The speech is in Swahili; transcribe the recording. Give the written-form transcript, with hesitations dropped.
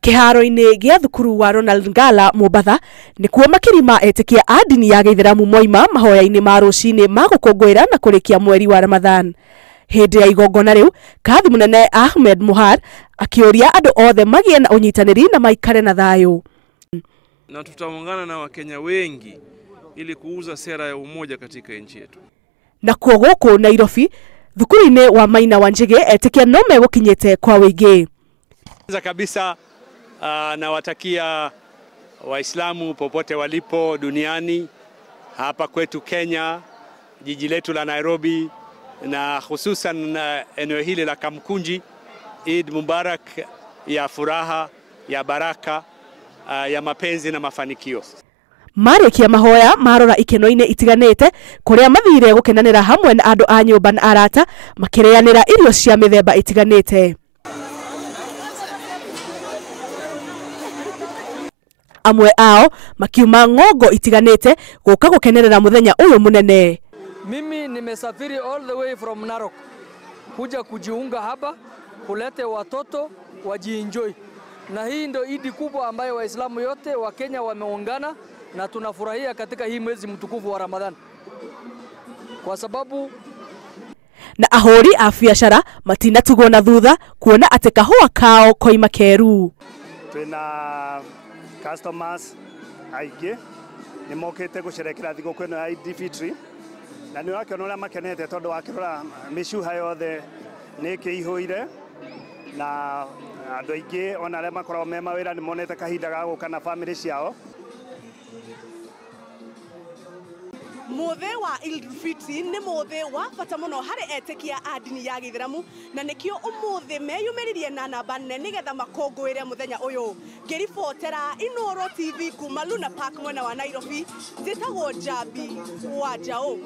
Kiharo-ini gia thukuru wa Ronald Ngala Mombasa nikuo makiri ma etikia a dini ya Gĩithĩramu moima mahoya-ini ma rũcinĩ ma gũkũngũĩra na kũrĩkia mweri wa Ramadhan. Hĩndĩ ya igongona rĩu, Kadhi Mũnene Ahmed Mohad akĩũria andũ othe magĩe na ũnyitanĩri na maikare na thayũ. Na tutaungana na Wakenya wengi ili kuuza sera ya umoja katika nchi yetu. Na kuo gũkũ Nairobi, thukuru-ini wa Maina wa Njĩgĩ etikia no megũkinyĩte kwa wĩingĩ. Kwanza kabisa nawatakia Waislamu popote walipo duniani, hapa kwetu Kenya, jiji letu la Nairobi na hususan eneo hili la Kamkunji, Eid Mubarak ya furaha, ya baraka, ya mapenzi na mafanikio. Marĩkia mahoya marora ikeno-inĩ itiganĩte kũrĩa mathire gũkenanĩra hamwe na andũ a nyũmba na arata makĩrĩanĩra irio cia mĩthemba itiganĩte. Amwe ao makiuma ng'ongo itiganĩte gũka gũkenerera mũthenya ũyũ mũnene. Mimi nimesafiri all the way from Narok kuja kujiunga hapa kulete watoto wajienjoy. Na hii ndio idi kubwa ambayo Waislamu yote wa Kenya wameungana na tunafurahia katika hii mwezi mtukufu wa Ramadhan. Kwa sababu na ahori a biacara matinatugwo na thutha kuona atĩ kahũa kao koima keru. Twina customers aingĩ nĩ mokĩte gũcerekera thigũkũ ĩno ya Eid Fitri, na nĩ wakĩona ũrĩa makenete tondũ wakĩrora mĩcuha yothe nĩ ĩkĩihũire, na andũ aingĩ ona arĩa makoragwo me mawĩra nĩ monete kahinda ga gũka na family ciao. Mothe wa Eid Fitri nĩ mothe wa bata mũno harĩ etikia a dini ya Gĩithĩramu, na nĩkĩo ũmũthĩ meyumĩririe na namba nene nĩgetha makũngũĩre mũthenya ũyũ. Ngĩribotera Inooro TV kuma Luna Park mwena wa Nairobi, njĩtagwo Njambi wa Njaũ.